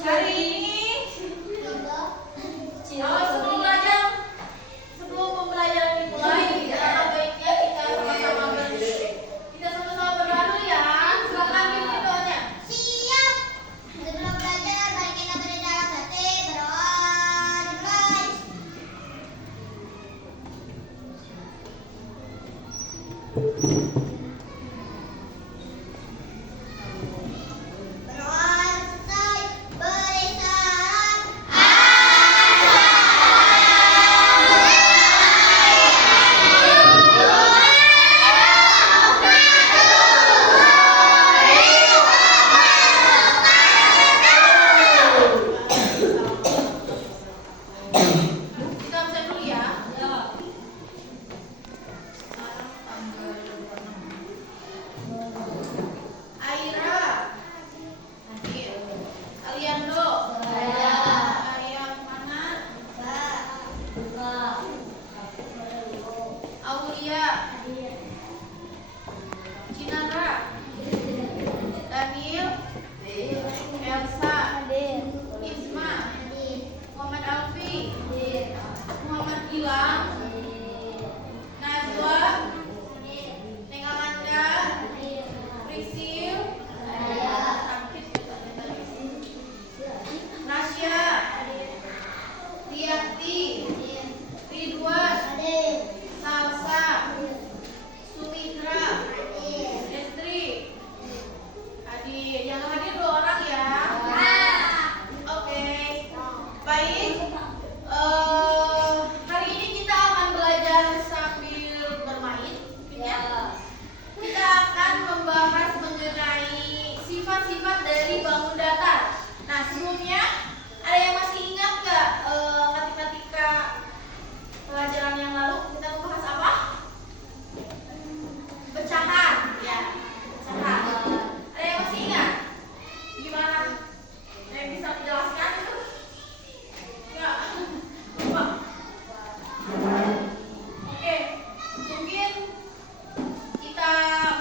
hari ini sebelum pembelajaran dimulai, alangkah baiknya kita sama-sama berdoa dulu ya. Silakan pimpin doanya. Siap. Sebelum belajar, mari kita beri dalam hati berdoa dimulai. Kita absen dulu ya. Sekarang tanggal 26. Aira, hadir. Aliando, Arian mana? Aulia, Cinara, Daniel, Elsa, Isma, Muhammad Alfi, Muhammad Gilang, Najwa, Neng Amanda, Prisil, Nasya, Tiati, Ridwan, Salsa, Sumitra, Estri, hadir. Yang hadir 2 orang ya. Oke. Baik. Hari ini kita akan belajar sambil bermain, ya. Kita akan membahas mengenai sifat-sifat dari bangun datar. Nah, sebelumnya ada yang masih ingat nggak ketika pelajaran yang lalu kita membahas apa? Pecahan, ya. Pecahan. Ada yang masih ingat? Gimana? Ada yang bisa menjelaskan itu? Enggak. Lupa. Oke, mungkin kita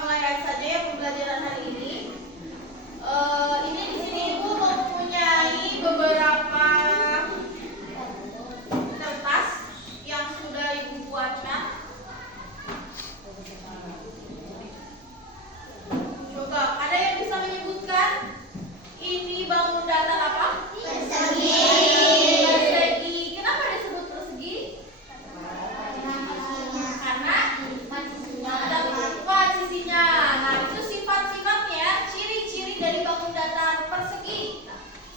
mulai saja ya pembelajaran hari ini. Ini di sini Ibu mempunyai beberapa kertas yang sudah Ibu buatkan. Coba, ada yang bisa menyebutkan ini bangun datar apa? Persegi. Persegi. Kenapa disebut persegi? Karena ada 4 sisinya. Nah, itu sifat-sifatnya, ciri-ciri dari bangun datar persegi.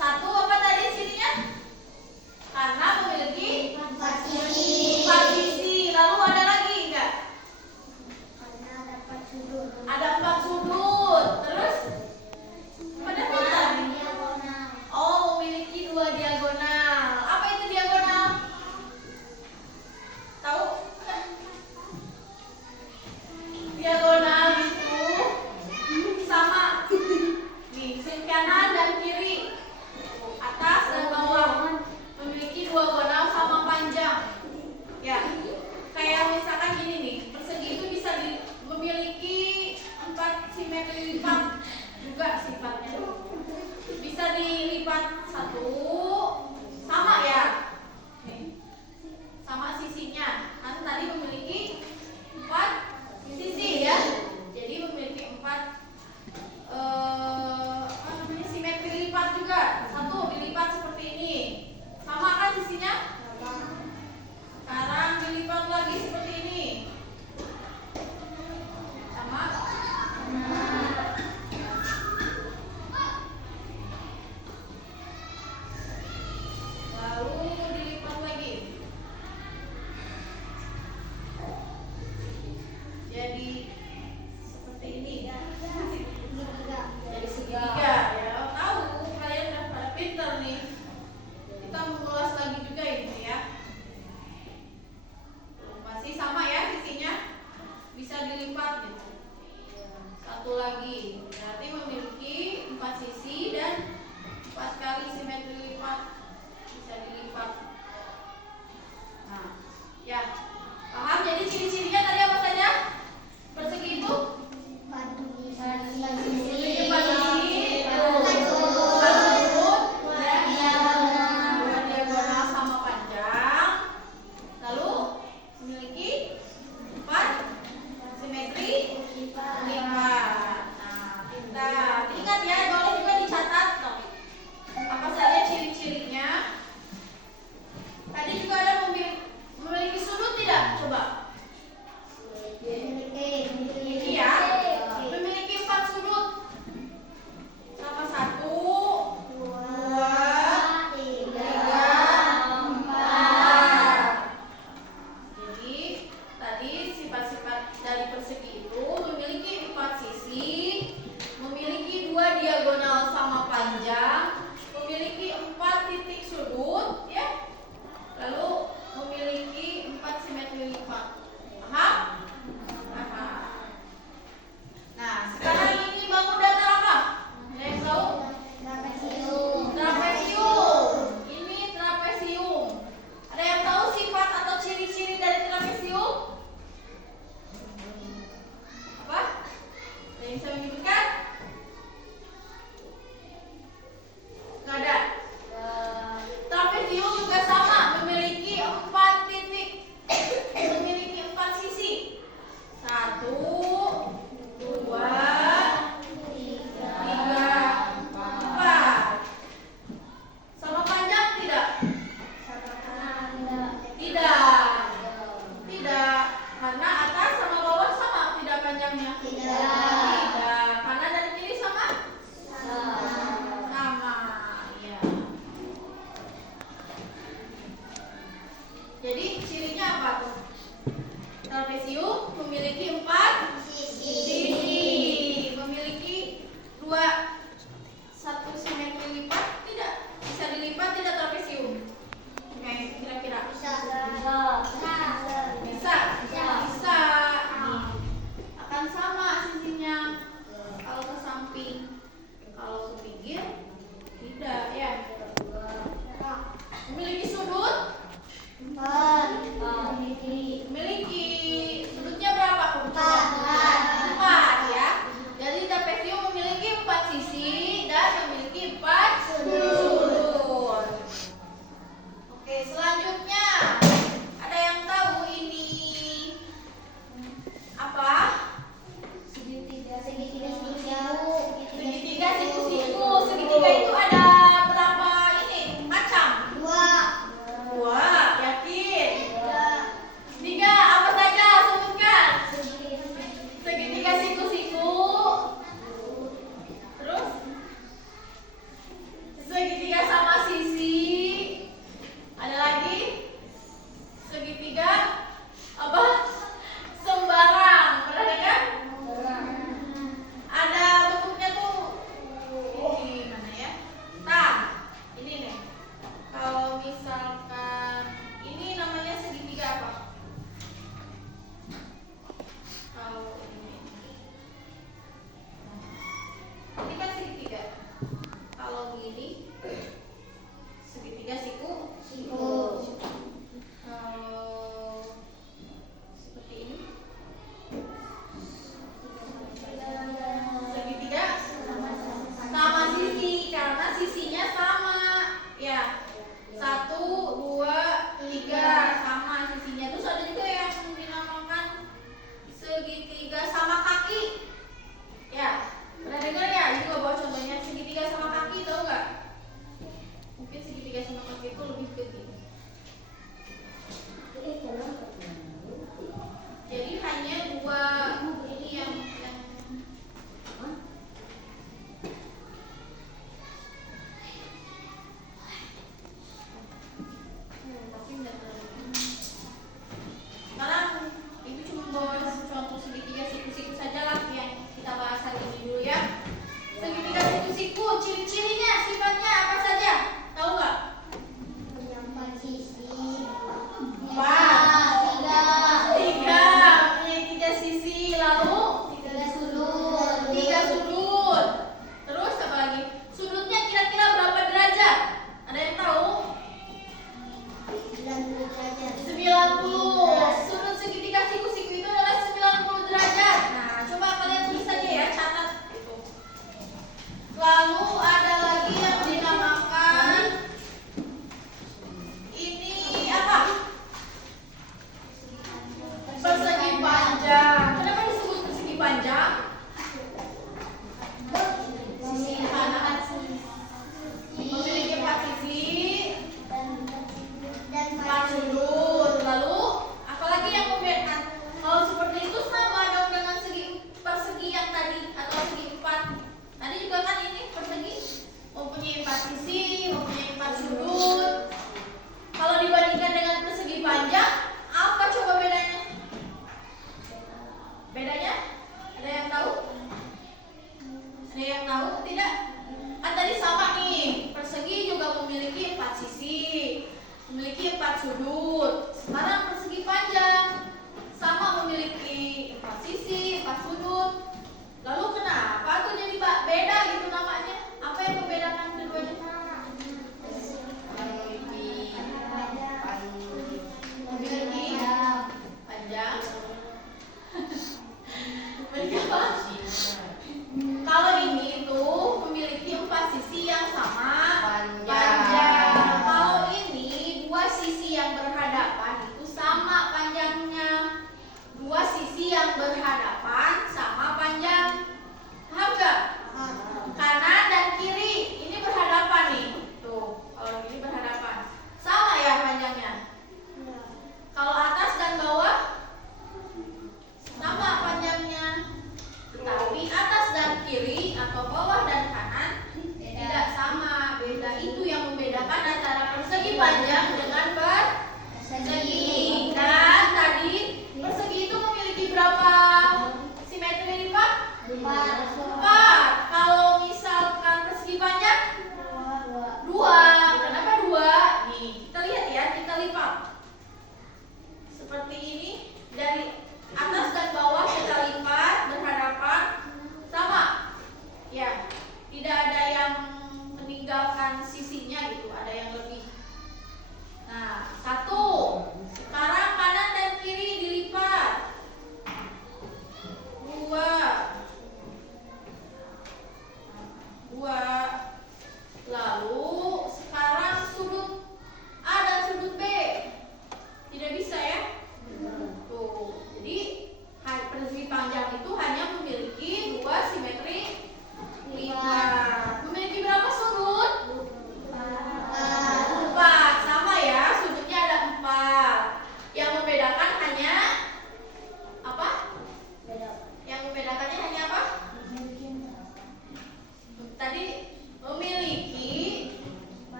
1 apa tadi cirinya? Karena memiliki 4 sisi. Lalu ada lagi enggak? Ada 4 sudut. Terus? Ada pintar. Oh, memiliki 2 diagonal. Apa itu diagonal? Tahu? Diagonal itu sama nih, sisi kanan dan kiri. diagonal sama panjang, memiliki 4 titik sudut, ya. Lalu memiliki 4 simetri lipat. Paham? Paham. Nah, sekarang ini bangun datar apa? Ada yang tahu? Trapesium. Ini trapesium. Ada yang tahu sifat atau ciri-ciri dari trapesium? Apa? Ada yang bisa menyebutkan? Nggak ada. Trapesium juga sama, memiliki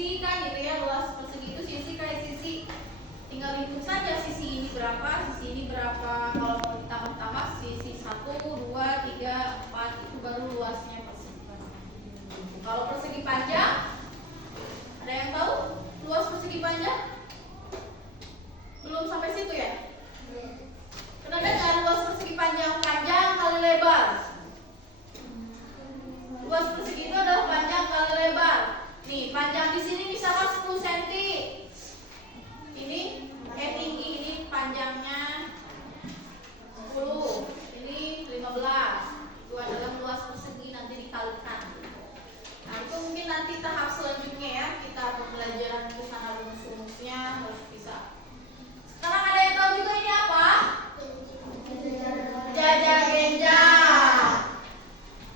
sisi kan gitu ya, luas persegi itu sisi kali sisi. Tinggal hitung saja sisi ini berapa, sisi ini berapa. Kalau mau ditambah-tambah sisi 1, 2, 3, 4 itu baru luasnya persegi panjang. Kalau persegi panjang, ada yang tahu luas persegi panjang? Belum sampai situ ya? Pernah dengar luas persegi panjang kali lebar? Luas persegi itu adalah panjang kali lebar. Nih, panjang di sini misalnya 10 cm. Ini tinggi ini panjangnya 10, ini 15. Itu adalah luas persegi, nanti dikalikan. Nah, itu mungkin nanti tahap selanjutnya ya, kita pembelajaran ke sana rumus-rumusnya harus bisa. Sekarang ada yang tahu juga ini apa? Jajar genjang.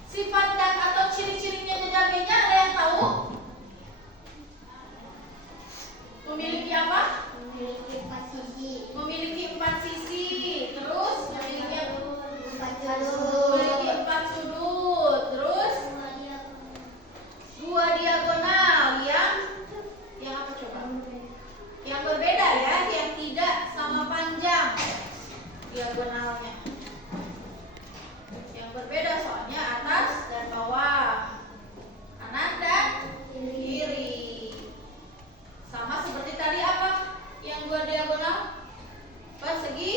Sifat dan atau ciri-cirinya jajar genjang ada yang tahu? Memiliki apa? Memiliki 4 sisi. Memiliki 4 sisi. Terus memiliki 4 memiliki 4 sudut. Terus 2 diagonal yang apa coba? Yang berbeda ya, yang tidak sama panjang diagonalnya. Yang berbeda soalnya atas dan bawah, kanan dan kiri. Sama seperti tadi apa? Yang 2 diagonal persegi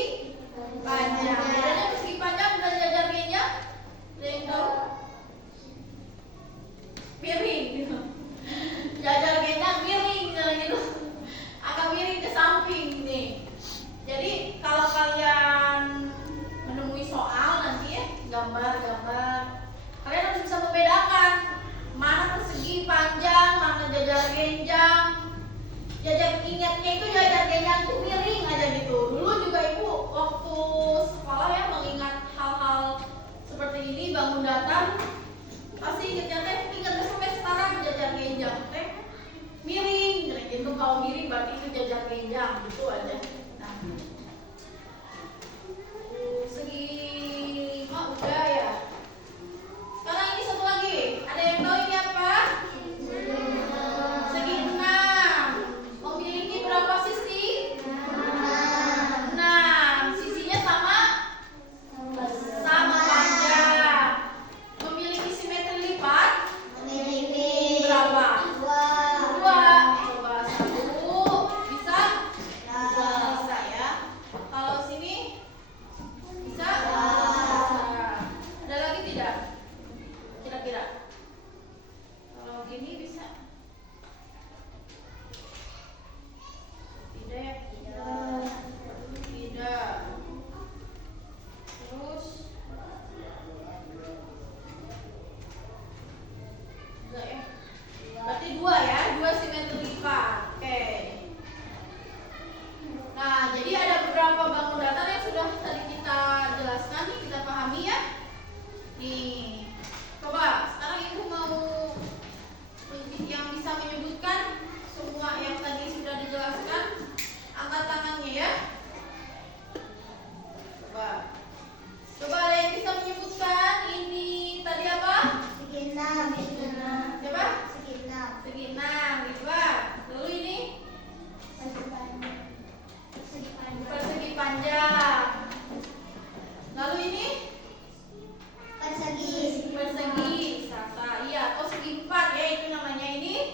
panjang. Bedanya persegi panjang dan jajar genjang? Ada yang tahu? Miring gitu. Jajar genjang miring gitu. Agak miring ke samping nih. Jadi kalau kalian menemui soal nanti ya, gambar-gambar, kalian harus bisa membedakan mana persegi panjang, mana jajar genjang. Jajar ingatnya itu jajar genjang itu miring aja gitu. Dulu juga ibu waktu sekolah ya mengingat hal-hal seperti ini, bangun datar, pasti ingatnya teh, ingatnya sampai sekarang jajar genjang teh miring, gitu. Kalau miring berarti itu jajar genjang gitu aja. Nah, segi 5 udah ya. Sekarang ini satu lagi, ada yang tahu ini apa? Segi 6. Memiliki berapa sisi? 6. Sisinya sama panjang. Memiliki simetri lipat? Memiliki Berapa? 2. 2. Coba 1. Bisa? Bisa ya. Kalau sini bisa? Bisa. Ada lagi tidak? Kira-kira? Kalau gini bisa? Tidak ya? Tidak. Terus enggak ya? Berarti 2 ya? 2 simetri lipat. Oke. Nah, jadi ada beberapa bangun datar yang sudah tadi kita jelaskan nih, kita pahami ya. Nih, coba sekarang ibu mau yang bisa menyebutkan semua yang tadi sudah dijelaskan, angkat tangannya ya. Coba ada yang bisa menyebutkan ini tadi apa? Segi 6. Coba? Segi 6. Segi 6, coba. Lalu ini persegi panjang. Lalu ini Persegi. persegi sasa. Iya, atau segi 4 ya, itu namanya ini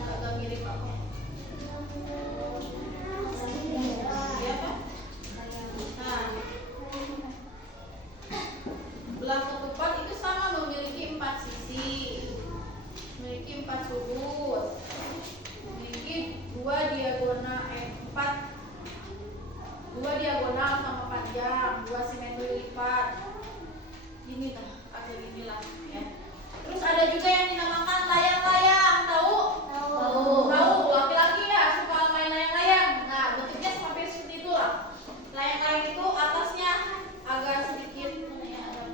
Agak mirip apa? Iya kan? Nah, belah ketupat itu sama memiliki 4 sisi, memiliki 4 sudut, memiliki 2 diagonal sama panjang, 2 simetri lipat. Gini lah, kayak gini lah ya. Terus ada juga yang dinamakan layang-layang, tahu? Tahu, laki-laki ya suka main layang-layang. Nah, bentuknya seperti itulah. Layang-layang itu atasnya agak sedikit mana ya, agak.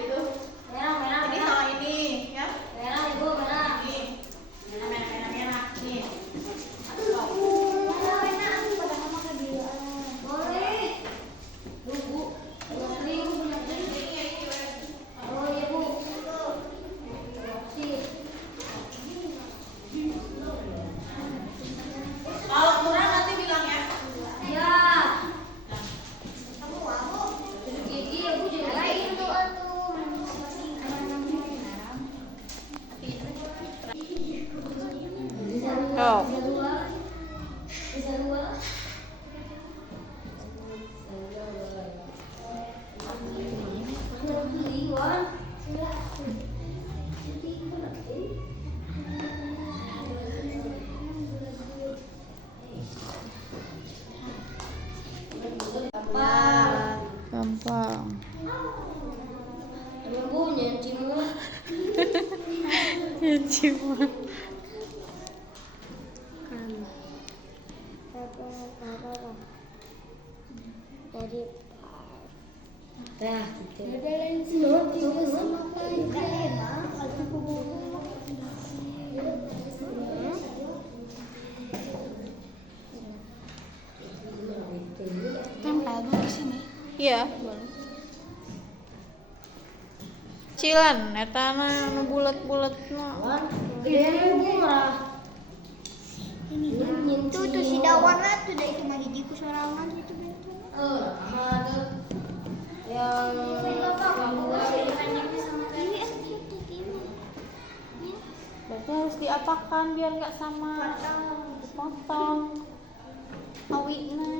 gitu. Merah. Ini sama ini ya. Merah, Ibu, merah. Ini merah nih. Boleh. Bu. Ini Ibu punya ini. Oh iya, Bu. Sip. Kalau kurang nanti bilang ya. Ya. Gigi Ibu juga itu Oh. Bisa dua. Gampang. Ya cuma. Nah, gitu. Tempel dulu di sini. Iya. Cilan, eta mah nu bulet-bulet mah. Tuh si dawana tuh dari itu mah hijiku sorangan gitu Berarti harus diapakan biar nggak sama dipotong awiknya.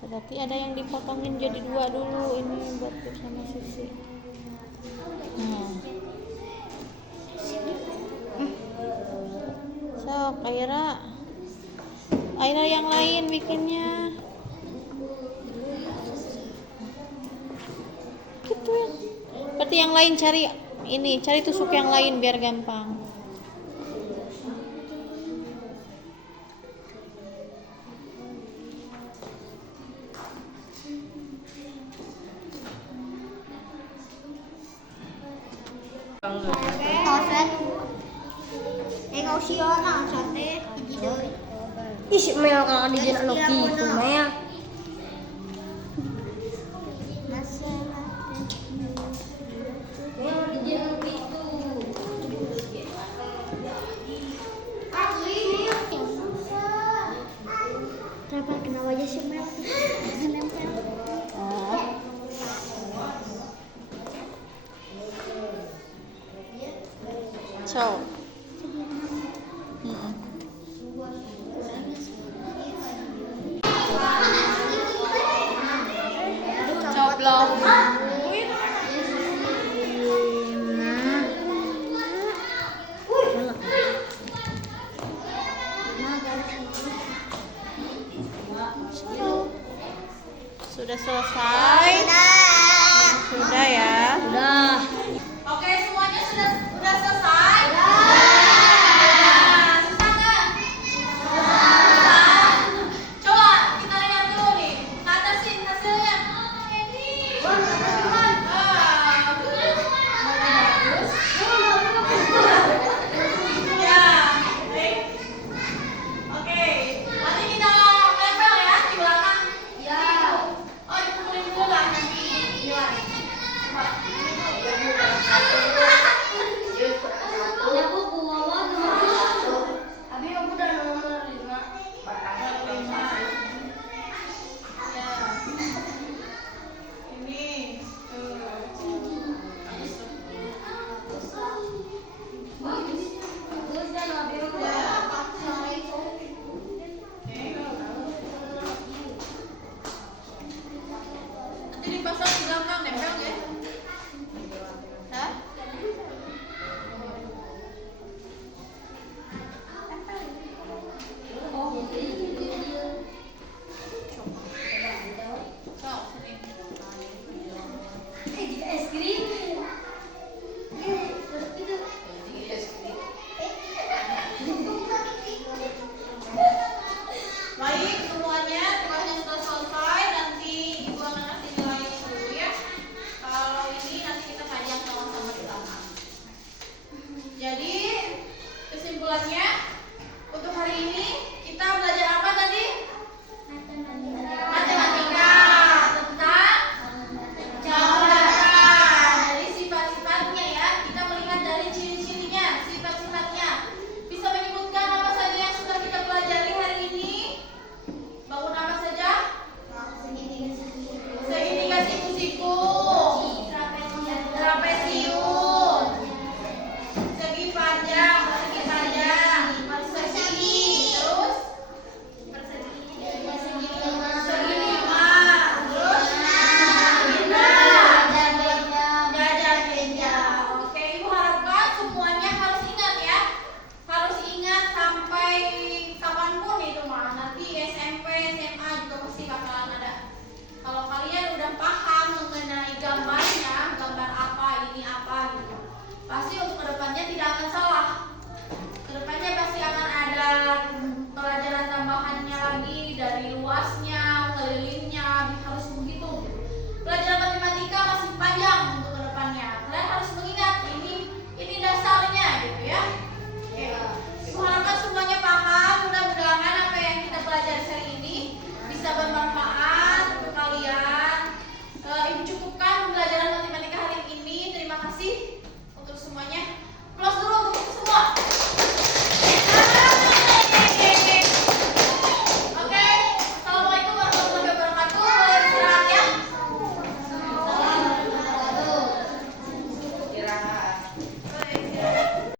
Berarti ada yang dipotongin jadi dua dulu, ini buat sama sisi. So, Aira yang lain bikinnya. Gitu ya. Berarti yang lain cari tusuk yang lain biar gampang. Ih, mel kalau di jenak Noki itu mel. Mel di jenak Noki itu. Kenapa kena wajah si mel? Nempel. So. Coblok. Sudah selesai? Sudah ya? Udah. Oke, semuanya sudah selesai? Susah nggak? Susah. Coba kita lihat dulu nih. Atasin hasilnya. Ya, baik. Oke, nanti kita tempel ya di belakang. Ya. Oh, dipukulin dulu lah nanti. Gimana? Coba. Ada buku wawa nomor 1. Abi aku udah nomor 5. Ya. Ini. Bagus dan Abi Nanti dipasang di belakang nempel ya. Hah? So, sini. es krim. Baik semuanya, tugasnya sudah selesai. Nanti ibu akan kasih nilai dulu ya. Kalau istirahat.